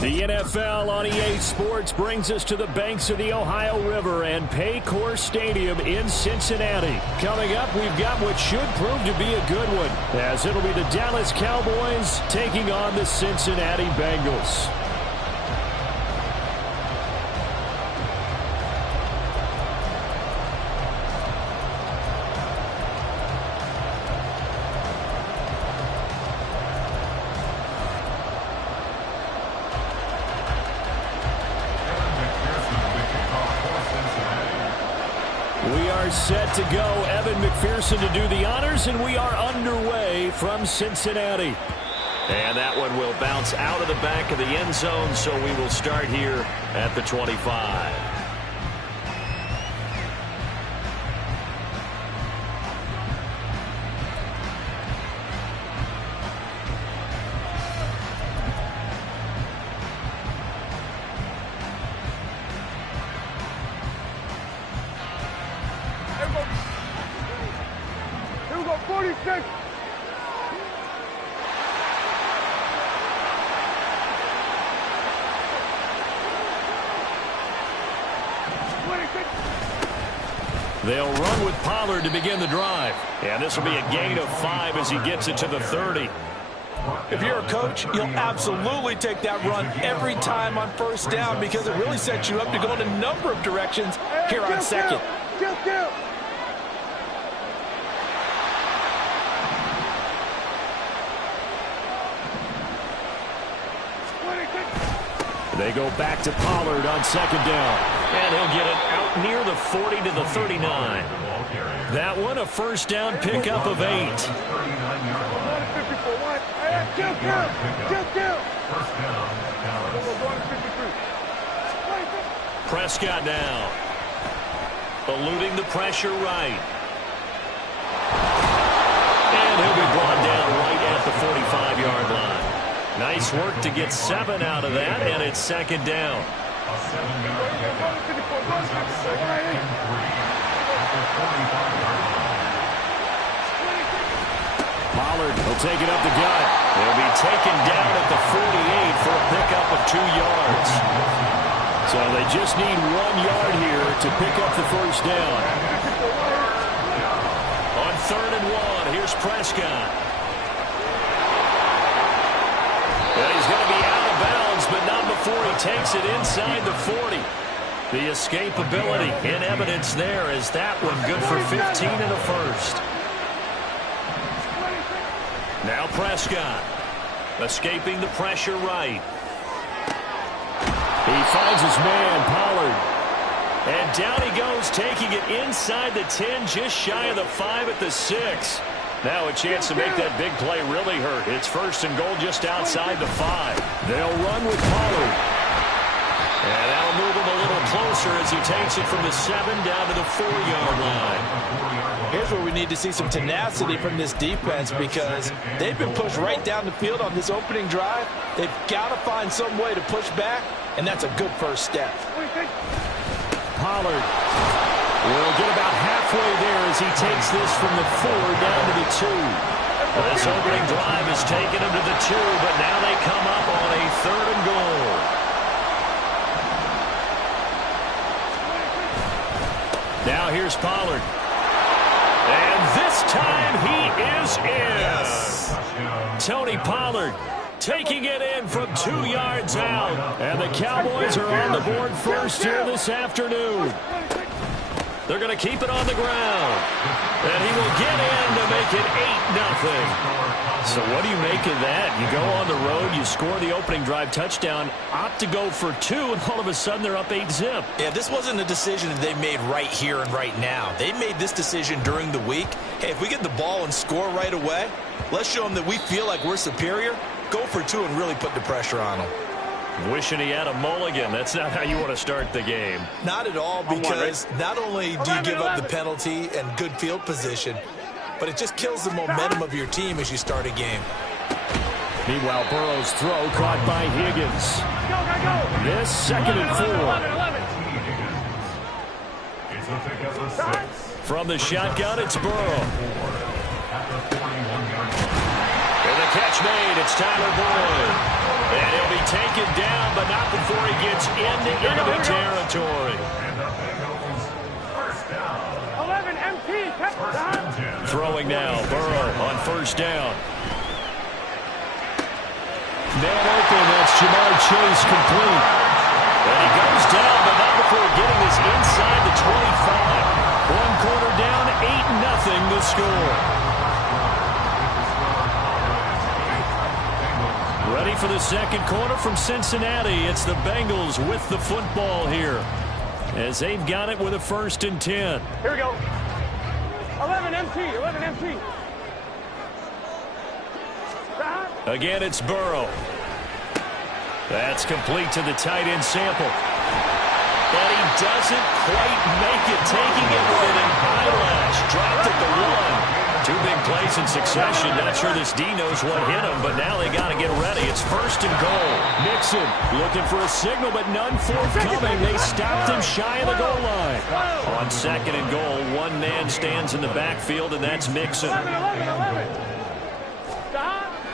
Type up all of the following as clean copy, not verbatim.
The NFL on EA Sports brings us to the banks of the Ohio River and Paycor Stadium in Cincinnati. Coming up, we've got what should prove to be a good one, as it'll be the Dallas Cowboys taking on the Cincinnati Bengals. Set to go. Evan McPherson to do the honors, and we are underway from Cincinnati. And that one will bounce out of the back of the end zone, so we will start here at the 25. They'll run with Pollard to begin the drive. And this will be a gain of 5 as he gets it to the 30. If you're a coach, you'll absolutely take that run every time on first down because it really sets you up to go in a number of directions here on second. They go back to Pollard on second down. And he'll get it out near the 40 to the 39. That one a first down pickup of 8. Prescott now. Eluding the pressure right. And he'll be brought down right at the 45-yard line. Nice work to get 7 out of that, and it's second down. Pollard will take it up the gut. He'll be taken down at the 48 for a pickup of 2 yards. So they just need 1 yard here to pick up the first down. On 3rd and 1, here's Prescott. Well, he's going to be out of bounds, but not before he takes it inside the 40. The escapability in evidence there is that one good for 15 in the first. Now Prescott escaping the pressure right. He finds his man, Pollard. And down he goes, taking it inside the 10, just shy of the 5 at the 6. Now a chance to make that big play really hurt. It's 1st and goal just outside the 5. They'll run with Pollard. And that'll move him a little closer as he takes it from the 7 down to the 4-yard line. Here's where we need to see some tenacity from this defense because they've been pushed right down the field on this opening drive. They've got to find some way to push back, and that's a good first step. Pollard will get about halfway there as he takes this from the 4 down to the 2. This opening drive has taken him to the 2, but now they come up on a 3rd and goal. Now here's Pollard. And this time he is in. Yes. Tony Pollard taking it in from 2 yards out. And the Cowboys are on the board first here this afternoon. They're going to keep it on the ground. And he will get in to make it 8-0. So what do you make of that? You go on the road, you score the opening drive touchdown, opt to go for 2, and all of a sudden they're up 8-zip. Yeah, this wasn't a decision that they made right here and right now. They made this decision during the week. Hey, if we get the ball and score right away, let's show them that we feel like we're superior. Go for 2 and really put the pressure on them. Wishing he had a mulligan. That's not how you want to start the game. Not at all, because not only do you give up the penalty and good field position, but it just kills the momentum of your team as you start a game. Meanwhile, Burrow's throw caught by Higgins. This 2nd and 4. From the shotgun, it's Burrow. And the catch made. It's Tyler Boyd. And he'll be taken down, but not before he gets into enemy territory. 11 MT, touchdown. Throwing now, Burrow on first down. Man open, that's Jamar Chase complete. And he goes down, but not before getting this inside the 25. One quarter down, 8-0 the score. Ready for the second quarter from Cincinnati. It's the Bengals with the football here, as they've got it with a 1st and 10. Here we go. 11 MT, 11 MT. Again, it's Burrow. That's complete to the tight end Sample. But he doesn't quite make it, taking it with an eyelash. Dropped at the 1. 2 big plays in succession. Not sure this D knows what hit him, but now they got to get ready. It's 1st and goal. Nixon looking for a signal, but none forthcoming. They stopped him shy of the goal line. On 2nd and goal, one man stands in the backfield, and that's Mixon. 11.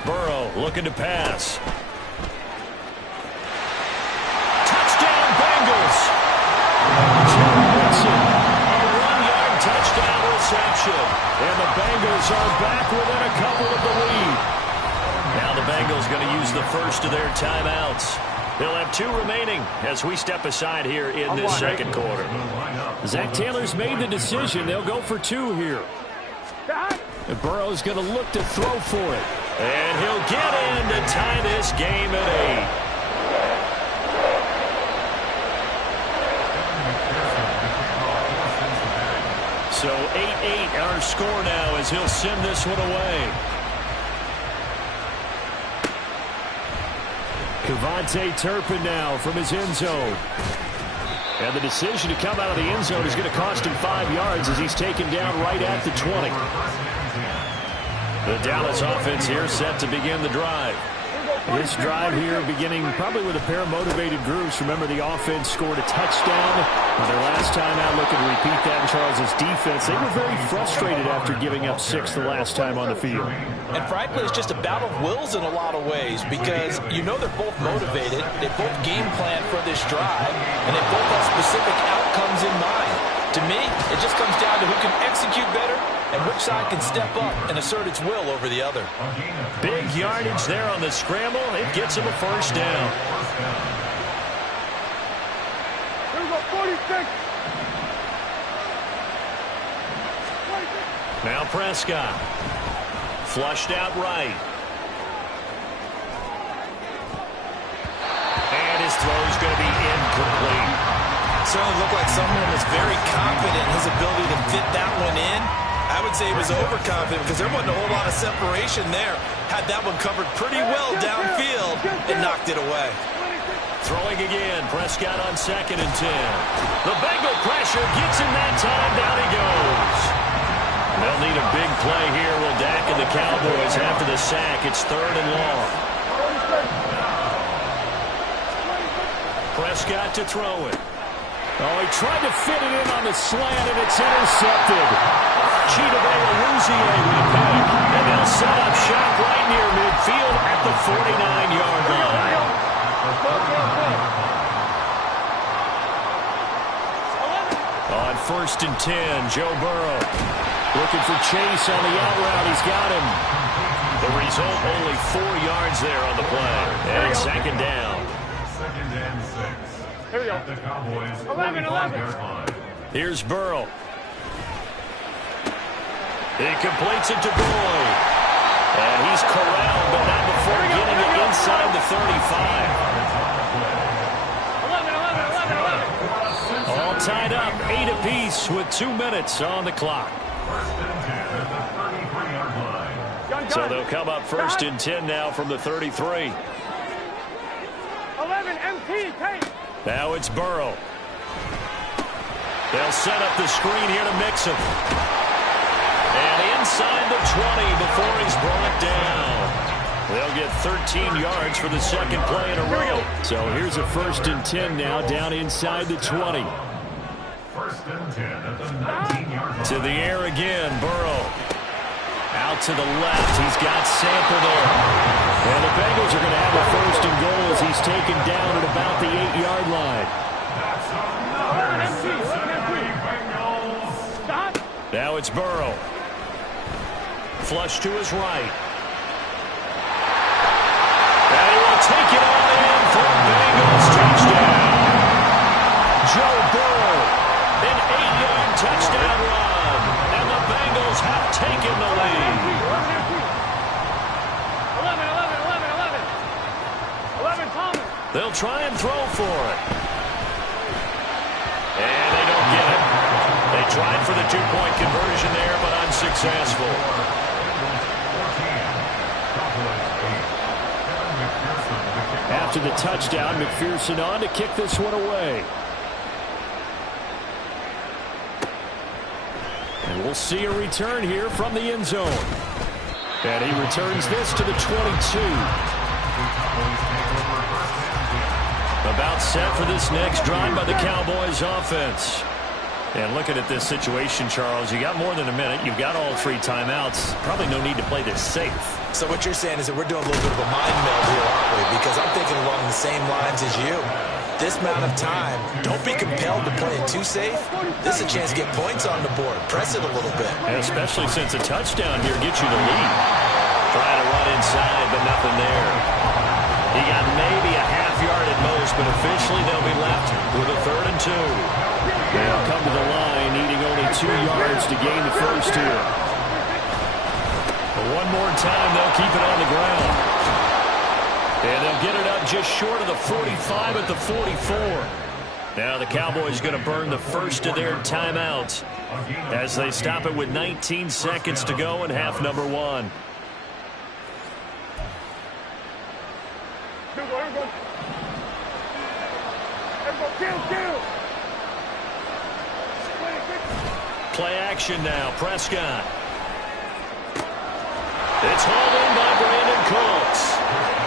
Burrow looking to pass. Touchdown, Bengals! Joe Mixon, a 1-yard touchdown reception. And the Bengals are back within a couple of the lead. Now the Bengals going to use the first of their timeouts. They'll have 2 remaining as we step aside here in this second quarter. Zach Taylor's made the decision. They'll go for 2 here. And Burrow's going to look to throw for it. And he'll get in to tie this game at 8. So 8-8 our score now as he'll send this one away. Kevontae Turpin now from his end zone. And the decision to come out of the end zone is going to cost him 5 yards as he's taken down right at the 20. The Dallas offense here set to begin the drive. This drive here beginning probably with a pair of motivated groups. Remember, the offense scored a touchdown on their last time out. Looking to repeat that in Charles' defense. They were very frustrated after giving up 6 the last time on the field. And frankly, it's just a battle of wills in a lot of ways, because you know they're both motivated. They both game plan for this drive, and they both have specific outcomes in mind. To me, it just comes down to who can execute better and which side can step up and assert its will over the other. Big yardage there on the scramble. It gets him a first down. Here we go, 46. Now Prescott. Flushed out right. And his throw's going to be incomplete. Certainly looked like someone was very confident in his ability to fit that one in. I would say he was overconfident because there wasn't a whole lot of separation there. Had that one covered pretty well downfield and knocked it away. Throwing again, Prescott on 2nd and 10. The Bengal pressure gets him that time. Down he goes. They'll need a big play here. Will Dak and the Cowboys after the sack. It's 3rd and long. Prescott to throw it. Oh, he tried to fit it in on the slant, and it's intercepted. Chidobe-Awuzie with a pick. And they'll set up shop right near midfield at the 49-yard line. On 1st and 10, Joe Burrow looking for Chase on the out route. He's got him. The result, only 4 yards there on the play. And 2nd down. Here we go. 11. Here's Burrow. He completes it to Boyd. And he's corralled, but not before getting it inside the 35. 11. All tied up, 8 apiece with 2 minutes on the clock. So they'll come up 1st and 10 now from the 33. 11 MT, take. Now it's Burrow. They'll set up the screen here to Mixon. And inside the 20 before he's brought down. They'll get 13 yards for the 2nd play in a row. So here's a 1st and 10 now down inside the 20. 1st and 10 at the 19-yard line. To the air again, Burrow. Out to the left. He's got Sample there. And the Bengals are going to have a first and goal as he's taken down at about the 8-yard line. Now it's Burrow. Flush to his right. And he will take it on in for a Bengals touchdown. Joe Burrow, an 8-yard touchdown run. And the Bengals have taken the lead. 11, Thomas. They'll try and throw for it. And they don't get it. They tried for the two-point conversion there, but unsuccessful. After the touchdown, McPherson on to kick this one away. And we'll see a return here from the end zone. And he returns this to the 22. About set for this next drive by the Cowboys offense. And looking at this situation, Charles, you got more than a minute. You've got all 3 timeouts. Probably no need to play this safe. So what you're saying is that we're doing a little bit of a mind meld here, aren't we? Because I'm thinking along the same lines as you. This amount of time, don't be compelled to play it too safe. This is a chance to get points on the board. Press it a little bit. And especially since a touchdown here gets you the lead. Trying to run inside, but nothing there. He got maybe a half yard at most, but officially they'll be left with a 3rd and 2. They'll come to the line, needing only 2 yards to gain the first here. But one more time, they'll keep it on the ground. And they'll get it up just short of the 45 at the 44. Now the Cowboys going to burn the first of their timeouts as they stop it with 19 seconds to go in half number 1. Play action now. Prescott. It's hauled in by Brandon Cooks.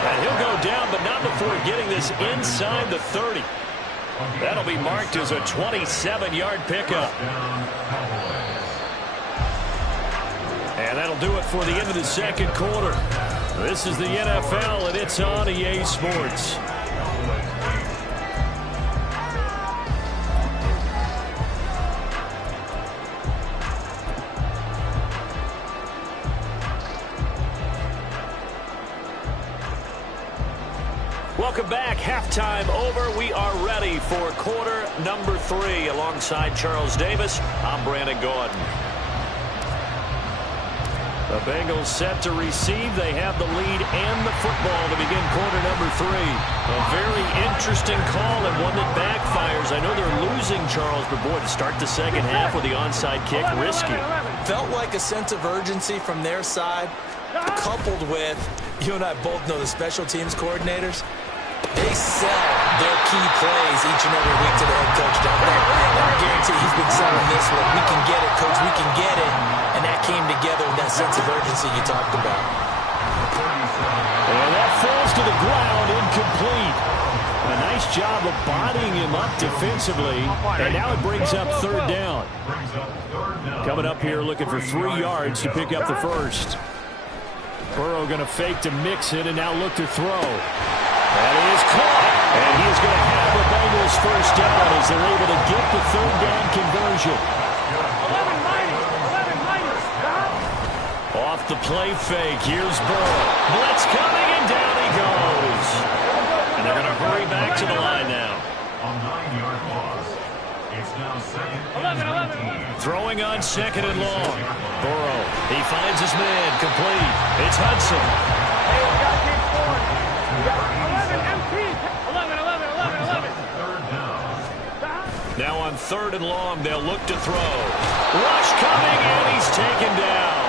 And he'll go down, but not before getting this inside the 30. That'll be marked as a 27-yard pickup. And that'll do it for the end of the second quarter. This is the NFL, and it's on EA Sports. Welcome back. Halftime over. We are ready for quarter number 3. Alongside Charles Davis, I'm Brandon Gordon. The Bengals set to receive. They have the lead and the football to begin quarter number 3. A very interesting call and one that backfires. I know they're losing, Charles, but boy, to start the second half with the onside kick, risky. Felt like a sense of urgency from their side, coupled with, you and I both know the special teams coordinators. They sell their key plays each and every week to the head coach, don't they? And I guarantee he's been selling this one. We can get it, coach. We can get it. And that came together with that sense of urgency you talked about. And that falls to the ground, incomplete. A nice job of bodying him up defensively. And now it brings up 3rd down. Coming up here looking for 3 yards to pick up the first. Burrow going to fake to mix it and now look to throw. That is caught. And he is going to have the Bengals first down as they're able to get the 3rd down conversion. 11-. Off the play fake. Here's Burrow. Blitz coming and down he goes. And they're going to hurry back to the line now. A 9-yard loss. It's now 2nd and 19. Throwing on 2nd and long. Burrow. He finds his man. Complete. It's Hudson. Hey, we got to keep scoring. We got 11 MT. 11. 3rd down. Now on 3rd and long, they'll look to throw. Rush coming, and he's taken down.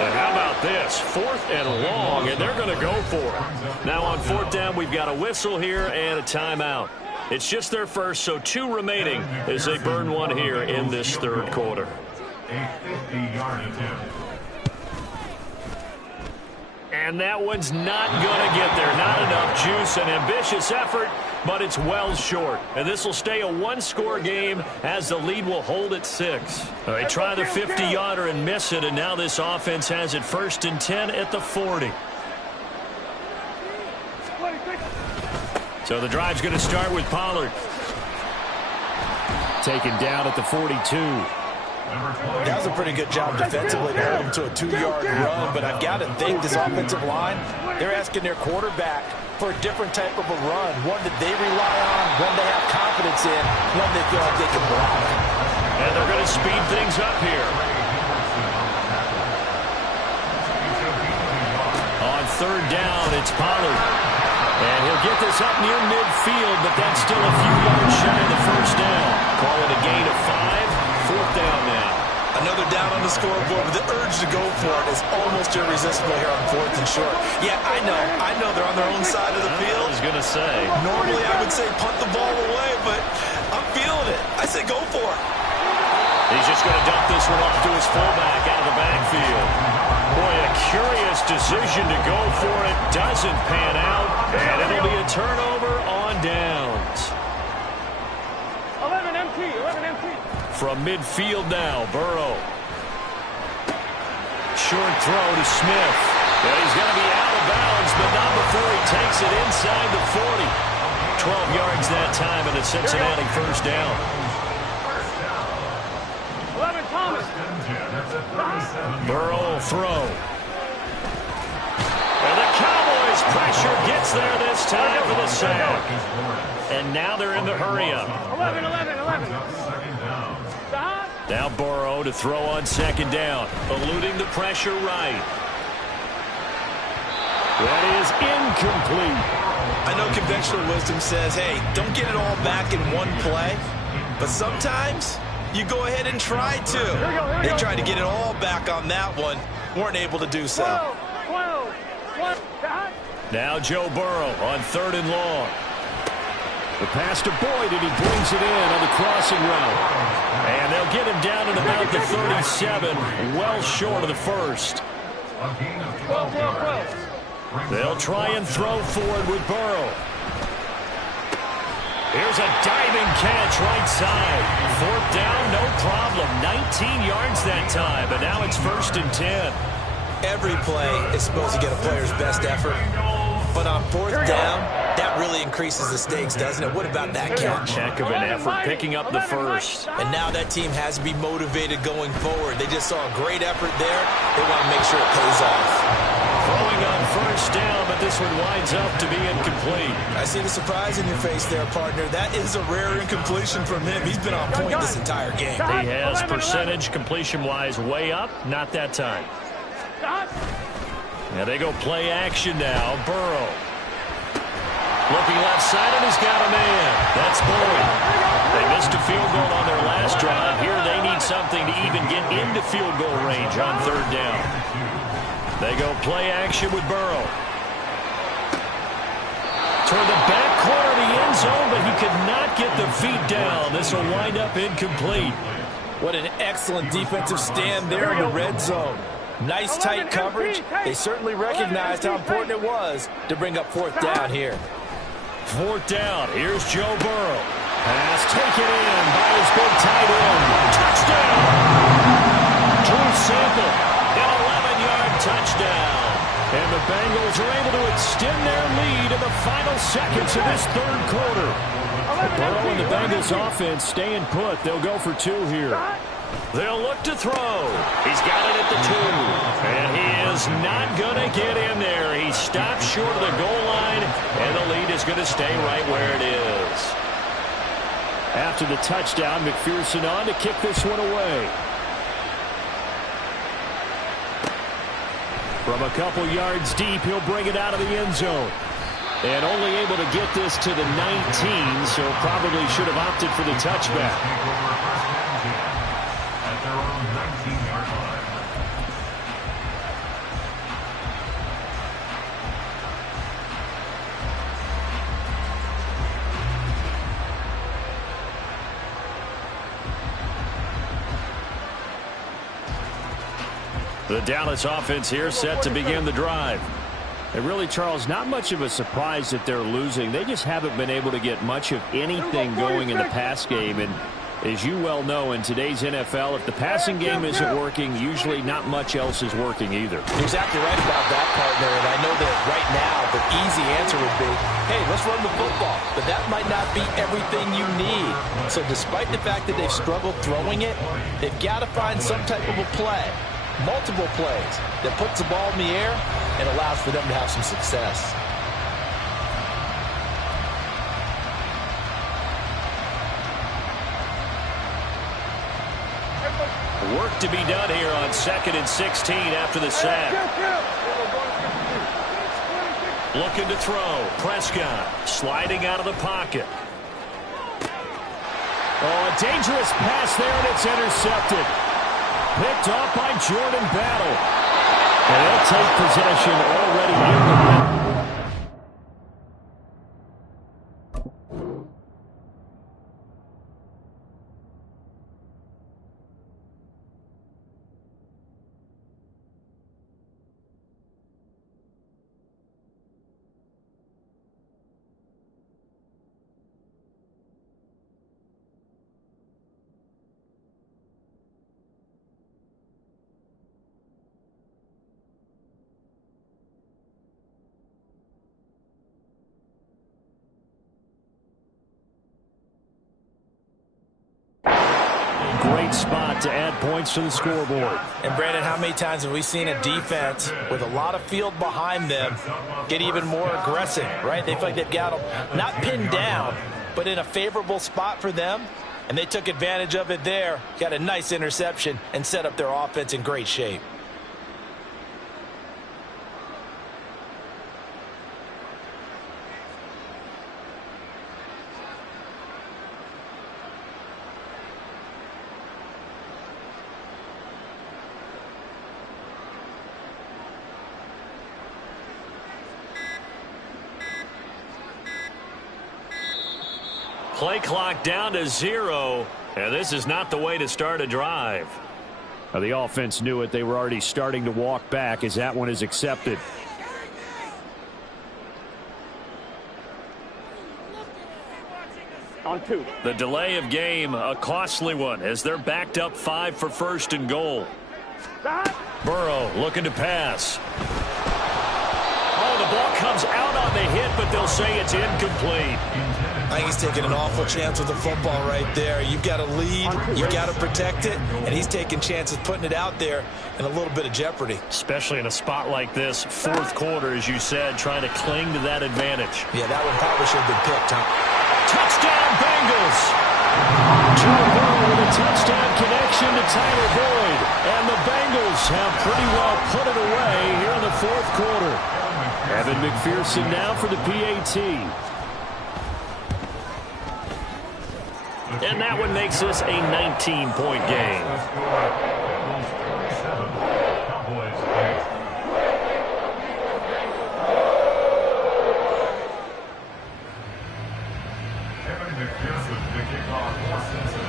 And how about this? 4th and long, and they're going to go for it. Now on 4th down, we've got a whistle here and a timeout. It's just their first, so 2 remaining as they burn one here in this 3rd quarter. A 50-yard attempt. And that one's not going to get there. Not enough juice. An ambitious effort, but it's well short. And this will stay a 1-score game as the lead will hold at 6. They try the 50-yarder and miss it, and now this offense has it 1st and 10 at the 40. So the drive's going to start with Pollard. Taken down at the 42. That was a pretty good job defensively to hold him to a 2-yard run, but I've got to think this offensive line, they're asking their quarterback for a different type of a run, one that they rely on, one they have confidence in, one they feel like they can block. And they're going to speed things up here. On third down, it's Pollard. And he'll get this up near midfield, but that's still a few yards shy of the first down. Call it a gain of 5. Fourth down now. Another down on the scoreboard, but the urge to go for it is almost irresistible here on 4th and short. Yeah, I know they're on their own side of the field. I was going to say. Normally I would say punt the ball away, but I'm feeling it. I say go for it. He's just going to dump this one off to his fullback out of the backfield. Boy, a curious decision to go for it. Doesn't pan out, and it'll be a turnover on downs. 11 MT. From midfield now, Burrow. Short throw to Smith. And he's going to be out of bounds, but not before he takes it inside the 40. 12 yards that time, and a Cincinnati first down. 11 Thomas. Burrow will throw. And the Cowboys' pressure gets there this time for the sack. And now they're in the hurry-up. 11. Now Burrow to throw on second down, eluding the pressure right. That is incomplete. I know conventional wisdom says, hey, don't get it all back in one play. But sometimes you go ahead and try to. They tried to get it all back on that one. Weren't able to do so. 12. Now Joe Burrow on third and long. The pass to Boyd, and he brings it in on the crossing route. And they'll get him down at about the 37, well short of the first. 12. They'll try and throw forward with Burrow. Here's a diving catch right side. Fourth down, no problem. 19 yards that time, but now it's 1st and 10. Every play is supposed to get a player's best effort. But on 4th down, that really increases the stakes, doesn't it? What about that catch? Heck of an effort picking up the first. And now that team has to be motivated going forward. They just saw a great effort there. They want to make sure it pays off. Throwing on first down, but this one winds up to be incomplete. I see the surprise in your face there, partner. That is a rare incompletion from him. He's been on point this entire game. He has percentage completion-wise way up. Not that time. Now they go play action now. Burrow. Looking left side, and he's got a man. That's Boyd. They missed a field goal on their last drive. Here they need something to even get into field goal range on third down. They go play action with Burrow. Toward the back corner of the end zone, but he could not get the feet down. This will wind up incomplete. What an excellent defensive stand there in the red zone. Nice tight coverage. They certainly recognized how important it was to bring up 4th down here. 4th down. Here's Joe Burrow. Pass taken in by his big tight end. Touchdown! Drew Sample. An 11-yard touchdown. And the Bengals are able to extend their lead in the final seconds of this third quarter. Burrow and the Bengals offense staying put. They'll go for 2 here. They'll look to throw. He's got it at the 2. And he is not going to get in there. He stopped short of the goal line, and the lead is going to stay right where it is. After the touchdown, McPherson on to kick this one away. From a couple yards deep, he'll bring it out of the end zone. And only able to get this to the 19, so probably should have opted for the touchback. At their own 19-yard line. The Dallas offense here set to begin the drive. And really, Charles, not much of a surprise that they're losing. They just haven't been able to get much of anything going in the pass game. And As you well know, in today's NFL, if the passing game isn't working, usually not much else is working either. You're exactly right about that, partner. And I know that right now the easy answer would be, hey, let's run the football. But that might not be everything you need. So despite the fact that they've struggled throwing it, they've got to find some type of a play, multiple plays, that puts the ball in the air and allows for them to have some success. Work to be done here on 2nd and 16 after the sack. Looking to throw. Prescott sliding out of the pocket. Oh, a dangerous pass there, and it's intercepted. Picked off by Jordan Battle. And they'll take possession already in the red. Great spot to add points to the scoreboard. And Brandon, how many times have we seen a defense with a lot of field behind them get even more aggressive, right? They feel like they've got them not pinned down, but in a favorable spot for them, and they took advantage of it there, got a nice interception, and set up their offense in great shape. Play clock down to 0, and this is not the way to start a drive. Now, the offense knew it. They were already starting to walk back as that one is accepted. On 2. The delay of game, a costly one, as they're backed up 5 for 1st and goal. Burrow looking to pass. Oh, the ball comes out on the hit, but they'll say it's incomplete. I think he's taking an awful chance with the football right there. You've got to lead, you've got to protect it, and he's taking chances putting it out there in a little bit of jeopardy. Especially in a spot like this, 4th quarter, as you said, trying to cling to that advantage. Yeah, that one probably should have been picked, huh? Touchdown, Bengals! Joe Burrow with a touchdown connection to Tyler Boyd. And the Bengals have pretty well put it away here in the 4th quarter. Evan McPherson now for the PAT. And that one makes this a 19-point game.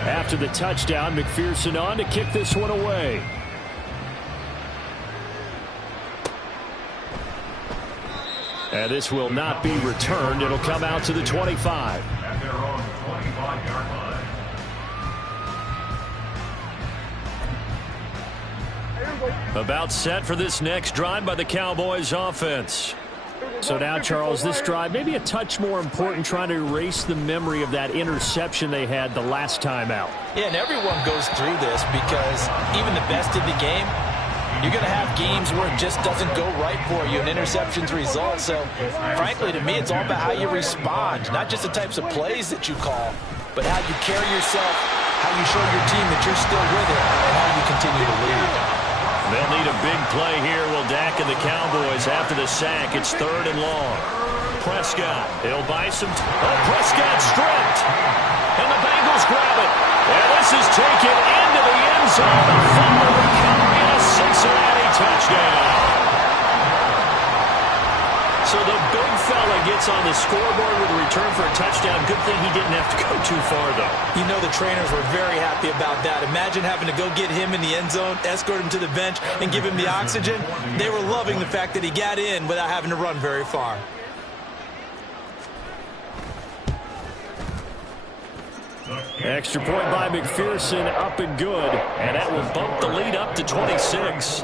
After the touchdown, McPherson on to kick this one away. And this will not be returned. It'll come out to the 25. At their own 25-yard line. About set for this next drive by the Cowboys offense. So now, Charles, this drive maybe a touch more important, trying to erase the memory of that interception they had the last time out. Yeah, and everyone goes through this because even the best in the game, you're going to have games where it just doesn't go right for you, and interceptions result. So, frankly, to me, it's all about how you respond, not just the types of plays that you call, but how you carry yourself, how you show your team that you're still with it, and how you continue to lead. They'll need a big play here, will Dak and the Cowboys after the sack. It's 3rd and long. Prescott, he'll buy some Prescott stripped. And the Bengals grab it. And this is taken into the end zone. A fumble recovery and a Cincinnati touchdown. So the big fella gets on the scoreboard with a return for a touchdown. Good thing he didn't have to go too far, though. You know the trainers were very happy about that. Imagine having to go get him in the end zone, escort him to the bench, and give him the oxygen. They were loving the fact that he got in without having to run very far. Extra point by McPherson, up and good. And that will bump the lead up to 26.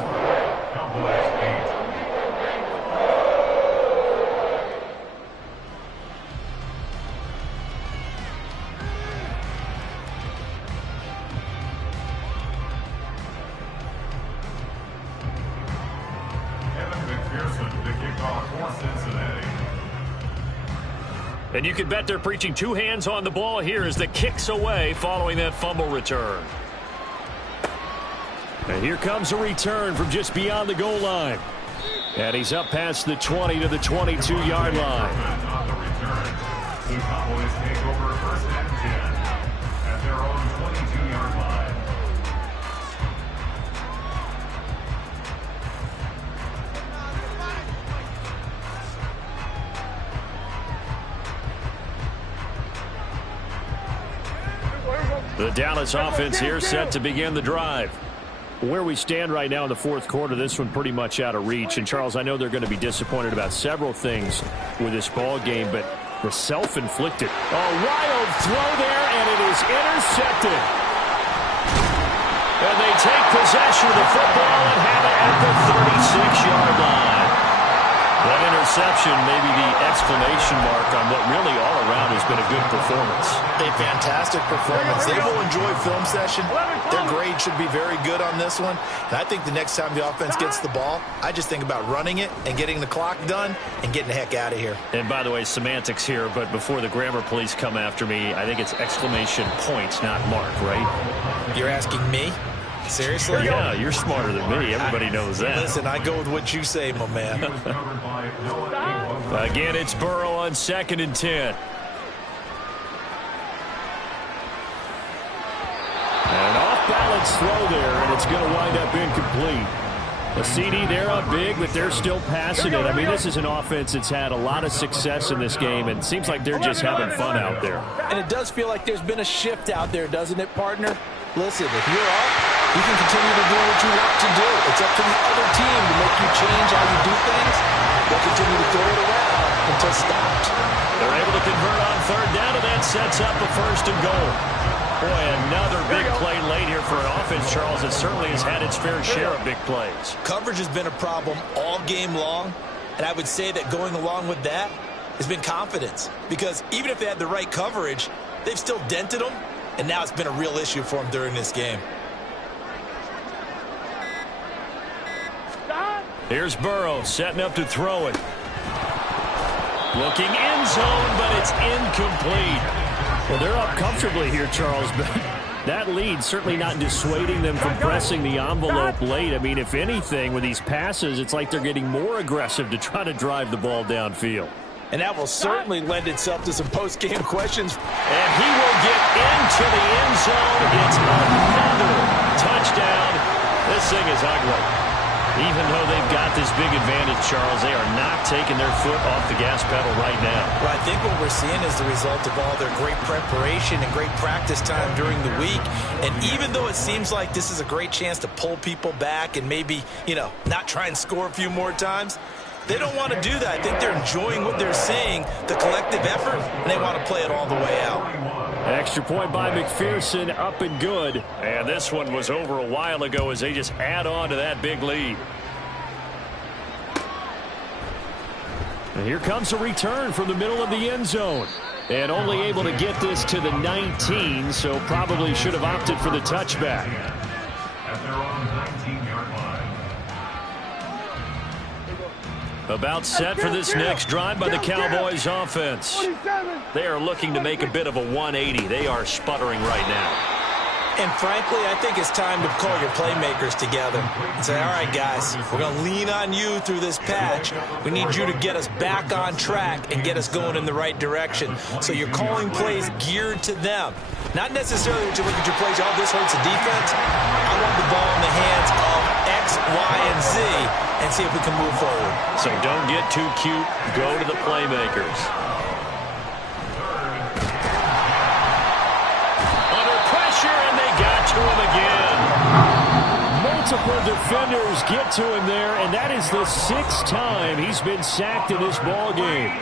And you can bet they're preaching two hands on the ball here as the kick's away following that fumble return. And here comes a return from just beyond the goal line. And he's up past the 20 to the 22-yard line. The Cowboys take over first and 10 at their own 22-yard line. The Dallas offense here set to begin the drive. Where we stand right now in the fourth quarter, this one pretty much out of reach. And, Charles, I know they're going to be disappointed about several things with this ball game, but the self-inflicted. A wild throw there, and it is intercepted. And they take possession of the football and have it at the 36-yard line. That interception may be the exclamation mark on what really all around has been a good performance. A fantastic performance. They will enjoy film session. Their grade should be very good on this one. And I think the next time the offense gets the ball, I just think about running it and getting the clock done and getting the heck out of here. And by the way, semantics here, but before the grammar police come after me, I think it's exclamation point, not mark, right? You're asking me? Seriously? Yeah, you're smarter than me. Everybody knows that. Listen, I go with what you say, my man. Again, it's Burrow on 2nd and 10. An off-balance throw there, and it's going to wind up incomplete. A CD, they're up big, but they're still passing it. I mean, this is an offense that's had a lot of success in this game, and it seems like they're just having fun out there. And it does feel like there's been a shift out there, doesn't it, partner? Listen, if you're up, you can continue to do what you want to do. It's up to the other team to make you change how you do things. They'll continue to throw it around until stopped. They're able to convert on 3rd down, and that sets up a 1st and goal. Boy, another big play late here for an offense, Charles, that certainly has had its fair share of big plays. Coverage has been a problem all game long, and I would say that going along with that has been confidence. Because even if they had the right coverage, they've still dented them, and now it's been a real issue for them during this game. Here's Burrow setting up to throw it. Looking end zone, but it's incomplete. Well, they're up comfortably here, Charles, but that lead certainly not dissuading them from pressing the envelope late. I mean, if anything, with these passes, it's like they're getting more aggressive to try to drive the ball downfield. And that will certainly lend itself to some post-game questions. And he will get into the end zone. It's another touchdown. This thing is ugly. Even though they've got this big advantage, Charles, they are not taking their foot off the gas pedal right now. Well, I think what we're seeing is the result of all their great preparation and great practice time during the week. And even though it seems like this is a great chance to pull people back and maybe, not try and score a few more times, they don't want to do that. I think they're enjoying what they're seeing, the collective effort, and they want to play it all the way out. Extra point by McPherson, up and good. And this one was over a while ago as they just add on to that big lead. And here comes a return from the middle of the end zone. And only able to get this to the 19, so probably should have opted for the touchback. At their own 19-yard line. About set for this next drive by the Cowboys offense. They are looking to make a bit of a 180. They are sputtering right now. And frankly, I think it's time to call your playmakers together and say, all right, guys, we're going to lean on you through this patch. We need you to get us back on track and get us going in the right direction. So you're calling plays geared to them. Not necessarily when you look at your plays, oh, this hurts the defense. I want the ball in the hands of X, Y, and Z and see if we can move forward. So don't get too cute. Go to the playmakers. Under pressure, and they got to him again. Multiple defenders get to him there, and that is the 6th time he's been sacked in this ball game.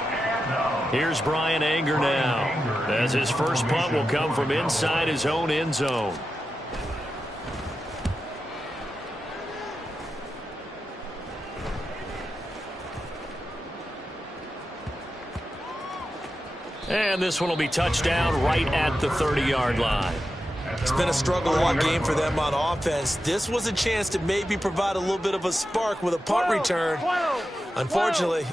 Here's Brian Anger now, as his first punt will come from inside his own end zone. And this one will be touchdown right at the 30-yard line. It's been a struggle-walk game for them on offense. This was a chance to maybe provide a little bit of a spark with a punt return. Unfortunately,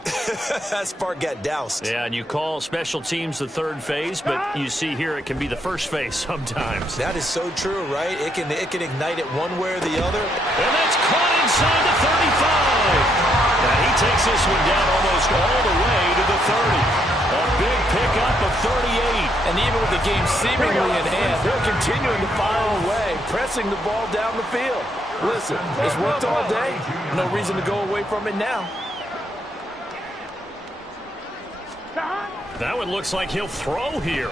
that spark got doused. Yeah, and you call special teams the third phase, but you see here it can be the first phase sometimes. That is so true, right? It can ignite it one way or the other. And that's caught inside the 35. Now he takes this one down almost all the way to the 30. A big pickup of 38. And even with the game seemingly in hand, they're continuing to fire away, pressing the ball down the field. Listen, it's worked all day. No reason to go away from it now. That one looks like he'll throw here.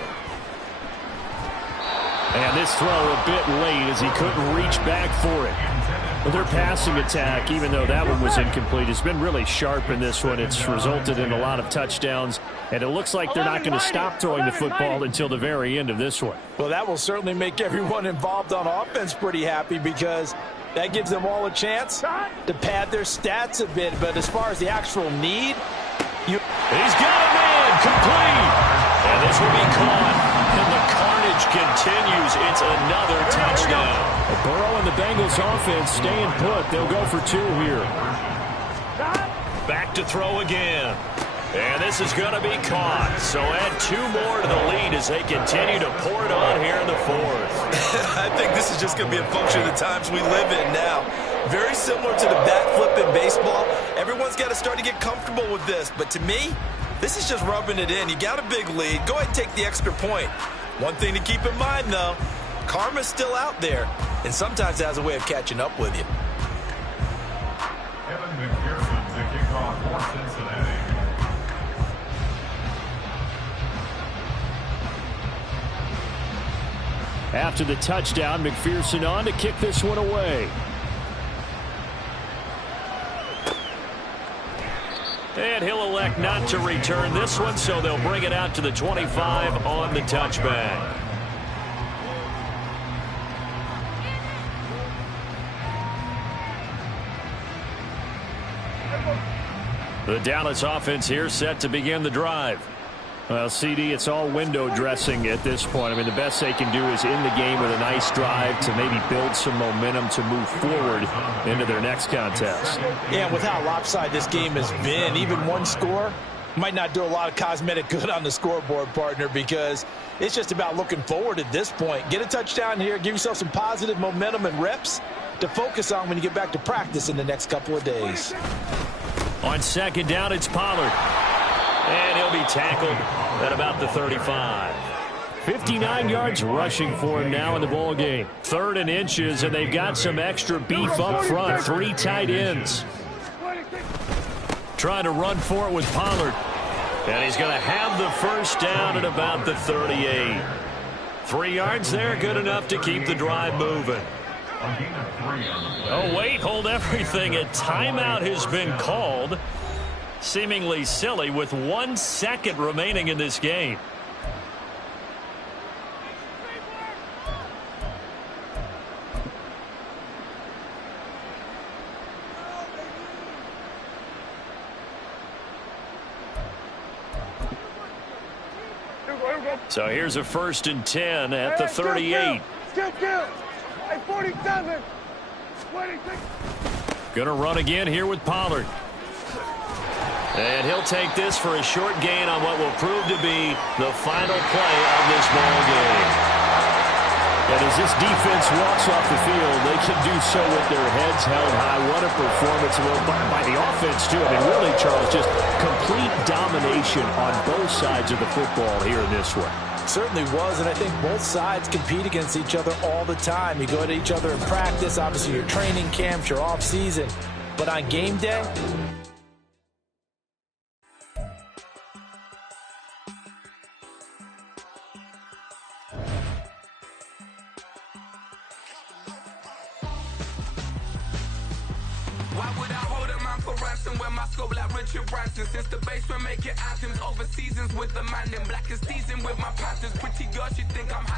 And this throw a bit late as he couldn't reach back for it. But their passing attack, even though that one was incomplete, has been really sharp in this one. It's resulted in a lot of touchdowns, and it looks like they're not going to stop throwing the football until the very end of this one. Well, that will certainly make everyone involved on offense pretty happy because that gives them all a chance to pad their stats a bit. But as far as the actual need, he's got a man complete. And this will be caught. And the carnage continues. It's another touchdown. Burrow and the Bengals offense staying put. They'll go for two here. Back to throw again. And this is going to be caught. So add two more to the lead as they continue to pour it on here in the fourth. I think this is just going to be a function of the times we live in now. Very similar to the bat flip in baseball. Everyone's got to start to get comfortable with this. But to me, this is just rubbing it in. You got a big lead. Go ahead and take the extra point. One thing to keep in mind, though, karma's still out there, and sometimes has a way of catching up with you. Kevin McPherson to kick off for Cincinnati. After the touchdown, McPherson on to kick this one away. And he'll elect not to return this one, so they'll bring it out to the 25 on the touchback. The Dallas offense here set to begin the drive. Well, CD, it's all window dressing at this point. I mean, the best they can do is end the game with a nice drive to maybe build some momentum to move forward into their next contest. Yeah, and with how lopsided this game has been, even one score might not do a lot of cosmetic good on the scoreboard, partner, because it's just about looking forward at this point. Get a touchdown here, give yourself some positive momentum and reps to focus on when you get back to practice in the next couple of days. On second down, it's Pollard. And he'll be tackled at about the 35. 59 yards rushing for him now in the ball game. 3rd and inches, and they've got some extra beef up front. 3 tight ends. Trying to run for it with Pollard. And he's going to have the first down at about the 38. 3 yards there, good enough to keep the drive moving. Oh, wait, hold everything. A timeout has been called. Seemingly silly with 1 second remaining in this game. So here's a 1st and 10 at the 38. Hey, 47. Gonna run again here with Pollard. And he'll take this for a short gain on what will prove to be the final play of this ball game. And as this defense walks off the field, they can do so with their heads held high. What a performance by the offense, too. I mean, really, Charles, just complete domination on both sides of the football here in this one. Certainly was, and I think both sides compete against each other all the time. You go to each other in practice, obviously your training camps, your off-season. But on game day, why would I hold up my down for ransom when my scope like Richard Branson. Since the basement making anthems over seasons with the man in black is season with my panthers. Pretty girl, she think I'm handsome.